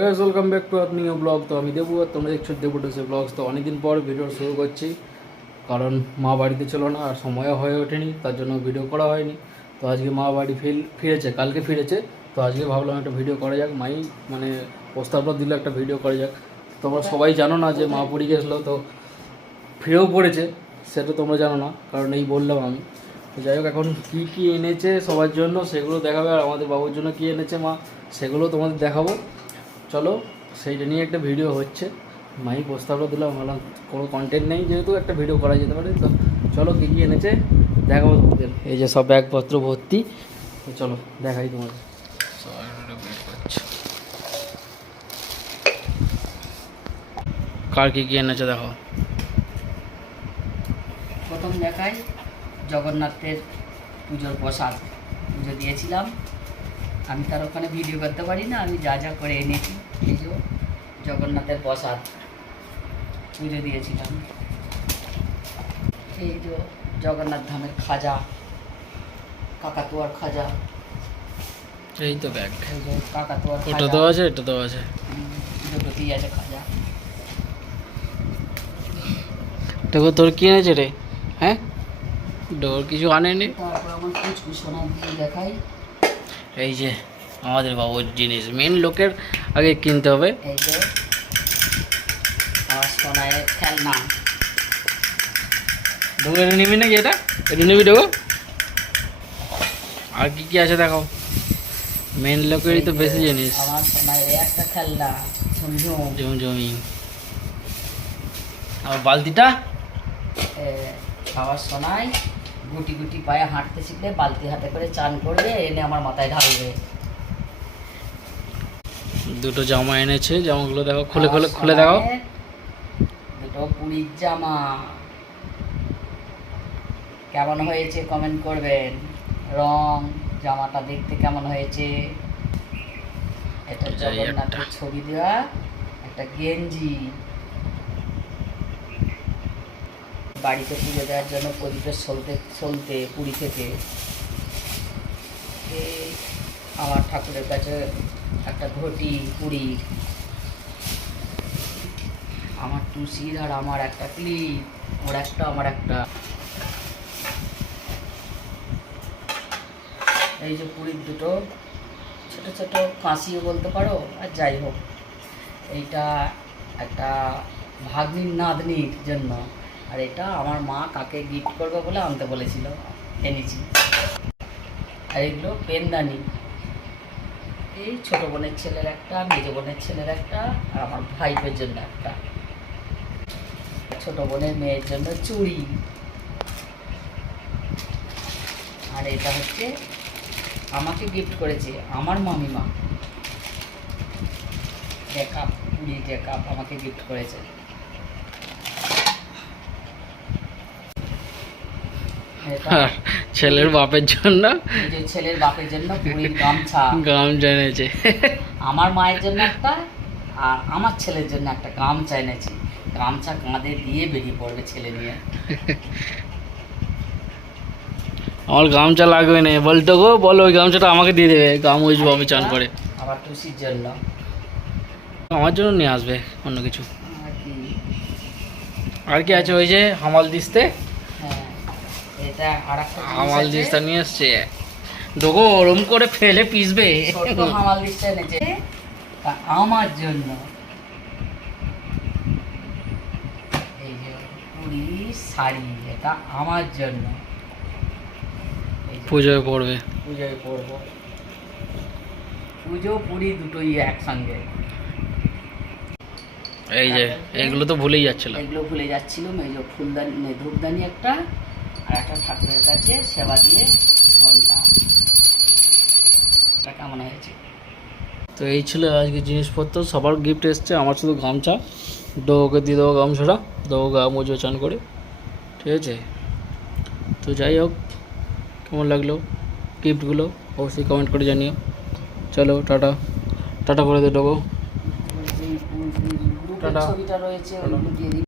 Guys welcome back to আপনি blog তো আমি দেবু আর তোমরা দেখছ দেবু টুসে ব্লগস তো অনেকদিন পর ভিডিও শুরু করছি। কারণ মা বাড়িতে ছিল না আর সময়ও হয়ে ওঠেনি, তার জন্য ভিডিও করা হয়নি। তো আজকে মা বাড়ি ফিল ফিরেছে, কালকে ফিরেছে। তো আজকে ভাবলাম একটা ভিডিও করা যাক। মাই মানে প্রস্তাবটা দিল একটা ভিডিও করা যাক। তোমরা সবাই জানো না যে মা পুরী গেছিল, তো ফিরেও পড়েছে, সেটা তোমরা জানো না, কারণ এই বললাম আমি। যাই হোক, এখন কী কী এনেছে সবার জন্য, সেগুলো দেখাবে। আর আমাদের বাবুর জন্য কী এনেছে মা, সেগুলো তোমাদের দেখাবো। চলো, সেইটা নিয়ে একটা ভিডিও হচ্ছে। মাই প্রস্তাবটা দিলাম ভাবলাম কোনো কন্টেন্ট নেই, যেহেতু একটা ভিডিও করা যেতে পারে, তো চলো কী কী এনেছে, দেখাবো তোমাদের। এই যে সব ব্যাগপত্র ভর্তি, তো চলো দেখাই তোমাদের। কার কী কী এনেছে দেখো। প্রথম দেখাই জগন্নাথের পুজোর প্রসাদ। পুজো দিয়েছিলাম। আমি তার ওখানে ভিডিও করতে পারি না আমি যা যা করে এনেছি এই যে জগন্নাথের প্রসাদ পুজো দিয়েছিলাম। এই যে জগন্নাথ ধামের খাজা কাকাতুয়ার খাজা। এই তো ব্যাগ। কাকাতুয়ার ওটা তো আছে এটা তো আছে। দুটোতেই আছে খাজা। দেখো তোর কি এনেছে রে? হ্যাঁ? ডোর কিছু আনেনি? তারপর আমার কুচকু সোনা দিয়ে দেখাই। এই যে আমাদের বাবুর জিনিস। মেন লোকের আগে কিনতে হবে। এই যে আমার সোনায়ের খেলনা। ডোগো নিবি নাকি এটা? এটা নিবি ডোগো আর কি কি আছে দেখো। মেন লোকেরই তো বেশি জিনিস। আমার সোনায়ের একটা খেলনা ঝুমঝুম। আর বালতিটা? আমার সোনাই গুটি গুটি পায়ে হাঁটতে শিখলে বালতি হাতে করে চান করবে এনে আমার মাথায় ঢালবে। দুটো জামা এনেছে জামাগুলো দেখো খুলে খুলে খুলে দেখো। দুটো পুরীর জামা। কেমন হয়েছে কমেন্ট করবেন। রং জামাটা দেখতে কেমন হয়েছে? এটা জগন্নাথের ছবি দেওয়া একটা গেঞ্জি। বাড়িতে পুজো দেওয়ার জন্য প্রদীপের সলতে সলতে পুরী থেকে আমার ঠাকুরের কাছে একটা ঘটি পুরীর আমার টুসির আর আমার একটা ক্লিপ, ওর একটা, আমার একটা। এই যে পুরীর দুটো ছোট ছোট কাঁচিও বলতে পারো, আর যাই হোক, এইটা একটা ভাগ্নির নাতনির জন্য। আর এটা আমার মা কাকে গিফট করবে বলে আনতে বলেছিল, এনেছি। আর এগুলো পেনদানি। এই ছোট বোনের ছেলের একটা, মেজ বোনের ছেলের একটা, আর আমার ভাইপের জন্য একটা। ছোট বোনের মেয়ের জন্য চুড়ি। আর এটা হচ্ছে, আমাকে গিফট করেছে আমার মামিমা। ডেকাপ পুরি ডেকাপ আমাকে গিফট করেছে এটা আর ছেলের বাপের জন্য? যে ছেলের বাপের জন্য পুরীর গামছা। গাম জেনেছে আমার মায়ের জন্য একটা আর আমার ছেলের জন্য একটা গামছা এনেছি। গামছা কাঁধে দিয়ে বেরিয়ে পড়বে ছেলে নিয়ে। আমার গামছা লাগবে না। বলতো গো বলো ওই গামছাটা আমাকে দিয়ে দেবে। গাম উজবো আমি চান করে। আবার টুসির জন্য। আমার জন্য নিয়ে আসবে অন্য কিছু। আর কি? আর কি আছে ওই যে হামাল দিস্তে হ্যাঁ এটা আর একটা হামাল দিস্তা নিয়ে এসছে। ডোগো ওরম করে ফেলে পিসবে। হামাল দিস্তা এনেছে। আমার জন্য এই যে পুরি শাড়ি এটা আমার জন্য। পুজোয় পড়বে। পুজোয় পরবো পুজো পুরি দুটোই একসঙ্গে। এই যে এইগুলো তো ভুলেই যাচ্ছিল এগুলো ভুলে যাচ্ছিলাম। এই যে ফুলদানি ধূপদানি একটা একটা ঠাকুরের কাছে সেবা দিয়ে ঘণ্টা এটা কেমন হয়েছে তো এই ছিল আজকে জিনিসপত্র সবার গিফট এসছে আমার শুধু গামছা ডোকে দিয়ে দেবো গামছাটা দেবো গা মুজো চান করে ঠিক আছে তো যাই হোক কেমন লাগল গিফটগুলো অবশ্যই কমেন্ট করে জানিও চলো টাটা টাটা করে দে ডোগো টাটা।